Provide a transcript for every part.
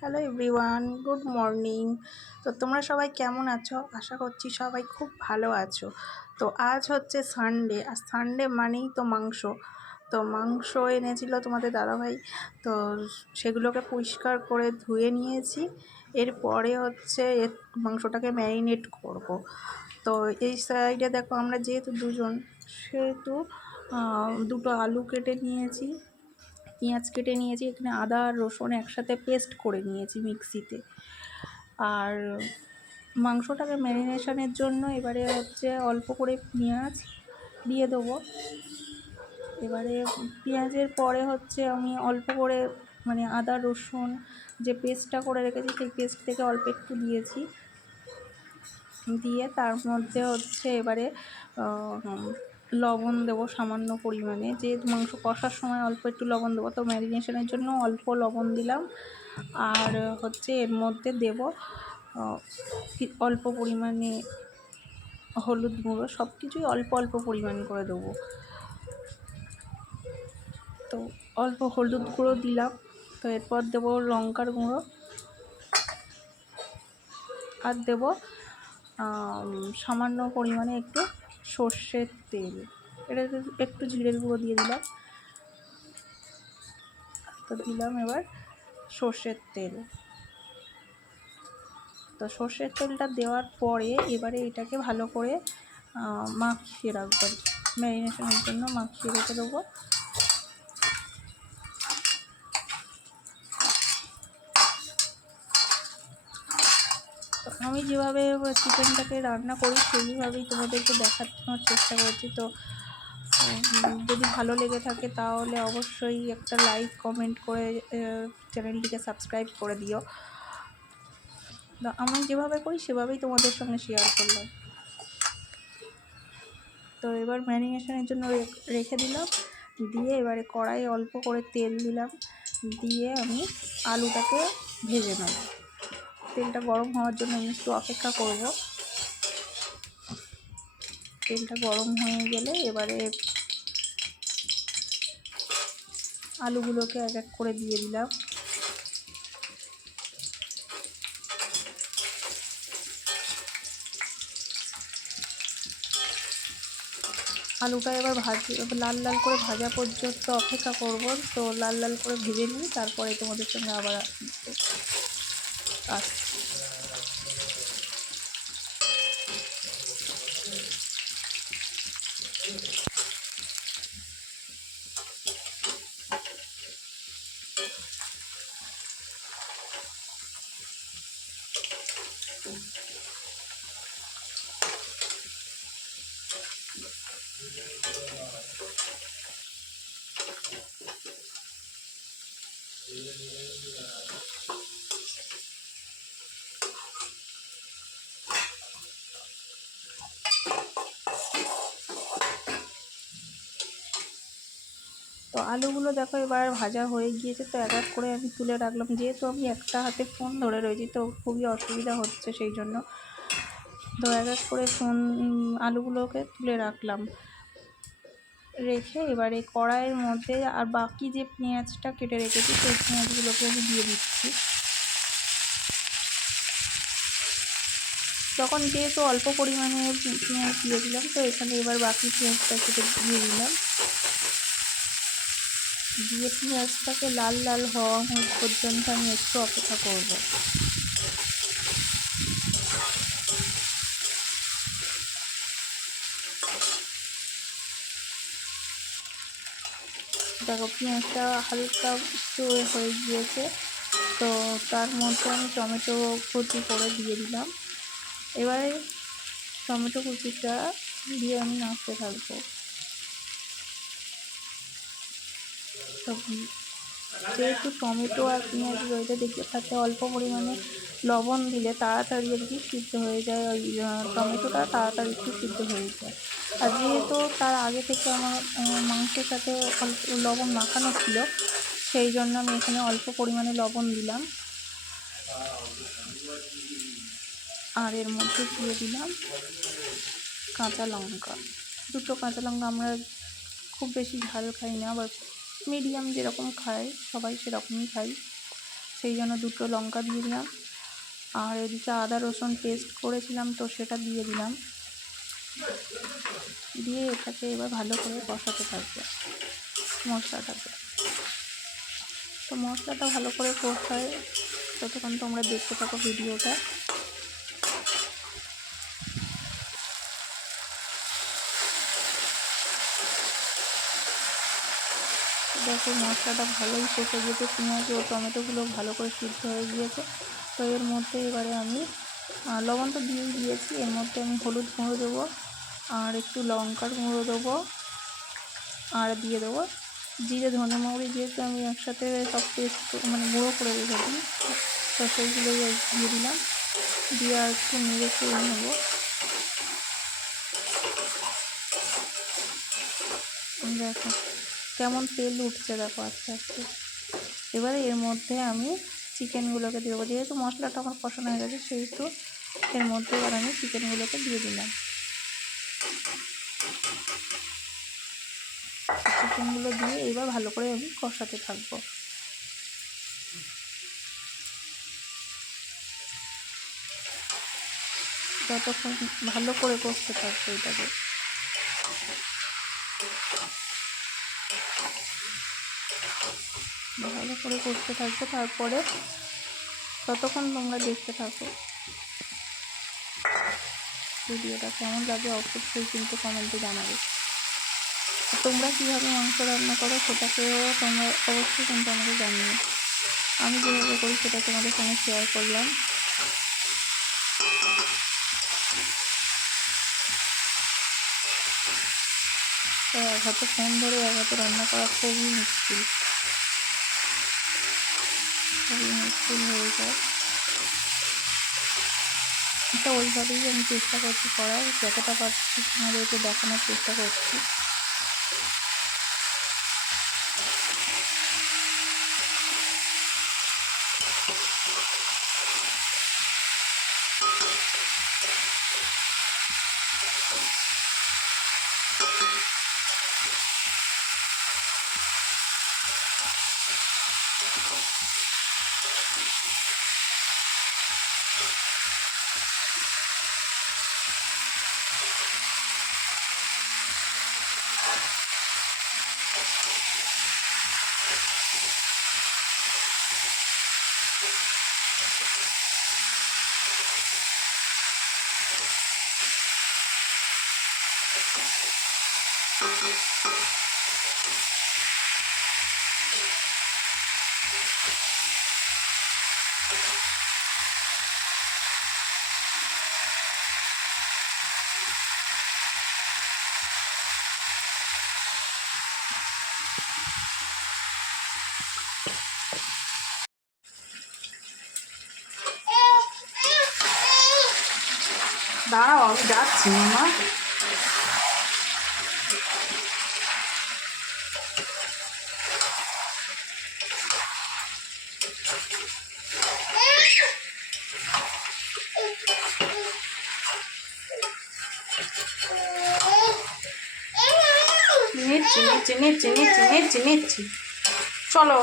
Hello everyone, good morning. তো তোমরা সবাই কেমন আছো? আশা করছি সবাই খুব ভালো আছো। তো আজ হচ্ছে সানডে, আর সানডে মানেই তো মাংস। তো মাংস এনেছিল তোমাদের দাদাভাই, তো সেগুলোকে পরিষ্কার করে ধুয়ে নিয়েছি। এরপরে হচ্ছে মাংসটাকে ম্যারিনেট করব। তো এই সাইডে দেখো, আমরা যেহেতু দুজন, সেহেতু দুটো আলু কেটে নিয়েছি, পেঁয়াজ কেটে নিয়েছি, এখানে আদা আর রসুন একসাথে পেস্ট করে নিয়েছি মিক্সিতে। আর মাংসটাকে ম্যারিনেশনের জন্য এবারে হচ্ছে অল্প করে পেঁয়াজ দিয়ে দেবো। এবারে পেঁয়াজের পরে হচ্ছে আমি অল্প করে মানে আদা রসুন যে পেস্টটা করে রেখেছি সেই পেস্ট থেকে অল্প একটু দিয়েছি, দিয়ে তার মধ্যে হচ্ছে এবারে লবণ দেবো সামান্য পরিমাণে। যেহেতু মাংস কষার সময় অল্প একটু লবণ দেবো, তো ম্যারিনেশনের জন্য অল্প লবণ দিলাম। আর হচ্ছে এর মধ্যে দেব অল্প পরিমাণে হলুদ গুঁড়ো, সব কিছুই অল্প অল্প পরিমাণ করে দেবো। তো অল্প হলুদ গুঁড়ো দিলাম। তো এরপর দেবো লঙ্কার গুঁড়ো, আর দেবো সামান্য পরিমাণে একটু সর্ষের তেল। এটা একটু জিরের গুঁড়ো দিয়ে দিলাম। তো দিলাম এবার সর্ষের তেল। তো সর্ষের তেলটা দেওয়ার পরে এবারে এটাকে ভালো করে মাখিয়ে রাখবো, ম্যারিনেশনের জন্য মাখিয়ে রেখে দেবো। তো আমি যেভাবে চিকেনটাকে রান্না করি সেইভাবেই তোমাদেরকে দেখানোর চেষ্টা করছি। তো যদি ভালো লেগে থাকে তাহলে অবশ্যই একটা লাইক কমেন্ট করে চ্যানেলটিকে সাবস্ক্রাইব করে দিও। তো আমি যেভাবে করি সেভাবেই তোমাদের সঙ্গে শেয়ার করলাম। তো এবার ম্যারিনেশনের জন্য রেখে দিলাম, দিয়ে এবারে কড়াইয়ে অল্প করে তেল দিলাম, দিয়ে আমি আলুটাকে ভেজে নেব। তেলটা গরম হওয়ার জন্য আমি একটু অপেক্ষা করব। তেলটা গরম হয়ে গেলে এবারে আলুগুলোকে এক এক করে দিয়ে দিলাম। আলুটা এবার লাল লাল করে ভাজা পর্যন্ত অপেক্ষা করব। তো লাল লাল করে ভেজে নিই, তারপরে তোমাদের সঙ্গে আবার আসছি। তো আলুগুলো দেখো এবার ভাজা হয়ে গিয়েছে। তো এক এক করে আমি তুলে রাখলাম, যেহেতু আমি একটা হাতে ফোন ধরে রয়েছি তো খুবই অসুবিধা হচ্ছে, সেই জন্য তো এক এক করে আলুগুলোকে তুলে রাখলাম। রেখে এবারে কড়াইয়ের মধ্যে আর বাকি যে পেঁয়াজটা কেটে রেখেছি সেই পেঁয়াজগুলোকে আমি দিয়ে দিচ্ছি। তখন যেহেতু অল্প পরিমাণে পেঁয়াজ দিয়েছিলাম, তো এখানে এবার বাকি পেঁয়াজটা কেটে দিয়ে দিলাম। দিয়ে পেঁয়াজটাকে লাল লাল হওয়া পর্যন্ত আমি একটু অপেক্ষা করব। দেখো পেঁয়াজটা হালকা একটু হয়ে গিয়েছে, তো তার মধ্যে আমি টমেটো কুচি করে দিয়ে দিলাম। এবারে টমেটো কুচিটা দিয়ে আমি নাড়তে থাকবো। তো যেহেতু টমেটো আর পেঁয়াজ রয়েছে, দেখতে থাকে অল্প পরিমাণে লবণ দিলে তাড়াতাড়ি আর কি সিদ্ধ হয়ে যায়, ওই টমেটোটা তাড়াতাড়ি একটু সিদ্ধ হয়ে যায়। আর যেহেতু তার আগে থেকে আমার মাংসের সাথে অল্প লবণ মাখানো ছিল, সেই জন্য আমি এখানে অল্প পরিমাণে লবণ দিলাম। আর এর মধ্যে দিয়ে দিলাম কাঁচা লঙ্কা, দুটো কাঁচা লঙ্কা। আমরা খুব বেশি ঝাল খাই না, আবার মিডিয়াম যেরকম খাই সবাই সেরকমই খাই। সেই জন্য 2টো লঙ্কা দিয়ে দিলাম। আর এদিকে আদা রসুন পেস্ট করেছিলাম তো সেটা দিয়ে দিলাম, দিয়ে এটাকে এবার ভালো করে কষাতে থাকবে মশলাটাকে। তো মশলাটা ভালো করে কষায় ততক্ষণ তোমরা দেখতে থাকো ভিডিওটা। দেখো মশলাটা ভালোই কষে গিয়েছে, পেঁয়াজ ও টমেটোগুলো ভালো করে সিদ্ধ হয়ে গিয়েছে। তো এর মধ্যে এবারে আমি লবণ তো দিয়েই দিয়েছি, এর মধ্যে আমি হলুদ গুঁড়ো দেবো আর একটু লঙ্কার গুঁড়ো দেবো আর দিয়ে দেবো জিরে ধনে মৌরি, যেহেতু আমি একসাথে সব পেস্ট গুঁড়ো করে রেখেছি তো সেইগুলোই দিয়ে দিলাম, দিয়ে আর একটু নেড়ে চেড়ে নেবো। দেখো কেমন তেল উঠছে, দেখো আস্তে আস্তে। এবারে এর মধ্যে আমি চিকেনগুলোকে দিয়ে দেবো, যেহেতু মশলাটা আমার কষানো হয়ে গেছে সেহেতু এর মধ্যে এবার আমি চিকেনগুলোকে দিয়ে দিলাম। চিকেনগুলো দিয়ে এবার ভালো করে আমি কষাতে থাকবো। যতক্ষণ ভালো করে কষতে থাকবো এটাকে। ভালো করে কষতে থাকবে, তারপরে ততক্ষণ তোমরা দেখতে থাকো। ভিডিওটা কেমন লাগে অবশ্যই কিন্তু কমেন্টে জানাবে। তোমরা কীভাবে মাংস রান্না করো সেটাকেও তোমরা অবশ্যই কিন্তু আমাকে জানিও। আমি যেভাবে করি সেটা তোমাদের সঙ্গে শেয়ার করলাম। তো এক হাতে ফোন ধরে এক হাতে রান্না করা খুবই মুশকিল হয়ে যায়। তো ওইভাবেই আমি চেষ্টা করছি করার, যতটা পারছি তোমাদেরকে দেখানোর চেষ্টা করছি। দাঁড়াও আমি যাচ্ছি মা। নিচ্ছি নিচ্ছি নিচ্ছি নিচ্ছি নিচ্ছি নিচ্ছি চলো।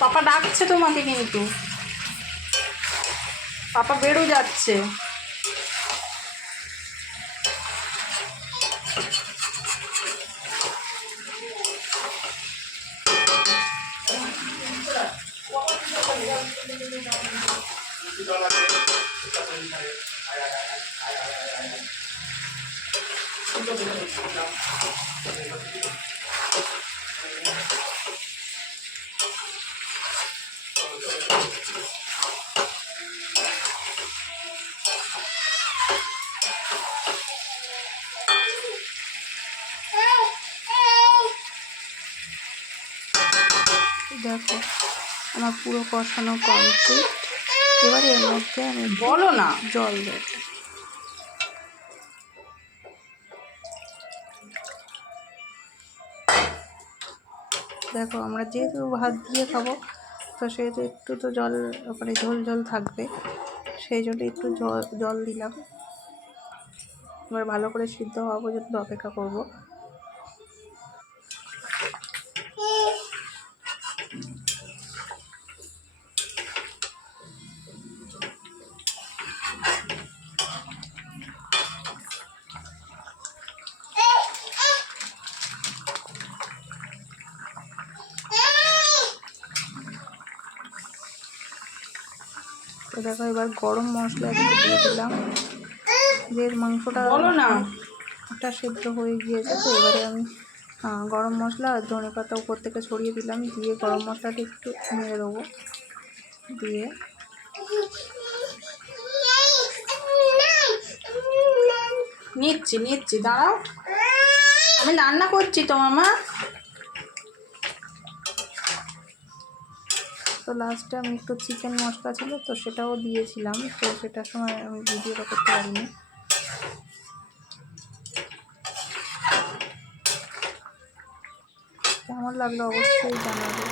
পাপা ডাকছে তোমাকে, কিন্তু পাপা বেরো যাচ্ছে। দেখো আমার পুরো কষানো কমপ্লিট। এবার এর মধ্যে আমি বলো না জল দেব। দেখো আমরা যেহেতু ভাত দিয়ে খাবো তো সেহেতু একটু তো জল ঝোল ঝোল থাকবে, সেই জন্য একটু জল দিলাম। এবার ভালো করে সিদ্ধ হওয়া পর্যন্ত অপেক্ষা করবো। তো দেখো এবার গরম মশলা একটু দিয়ে দিলাম। যে মাংসটা ওটা সেদ্ধ হয়ে গিয়েছে, তো এবারে আমি গরম মশলা আর ধনে পাতা উপর থেকে ছড়িয়ে দিলাম। দিয়ে গরম মশলাটা একটু নেড়ে দেবো। দিয়ে নিচ্ছি দাঁড়াও, আমি রান্না করছি তো মামা। তো লাস্টে আমি একটু চিকেন মশলা ছিল তো সেটাও দিয়েছিলাম, তো সেটার সময় আমি ভিডিওটা করতে পারিনি। কেমন লাগলো অবশ্যই জানাবে।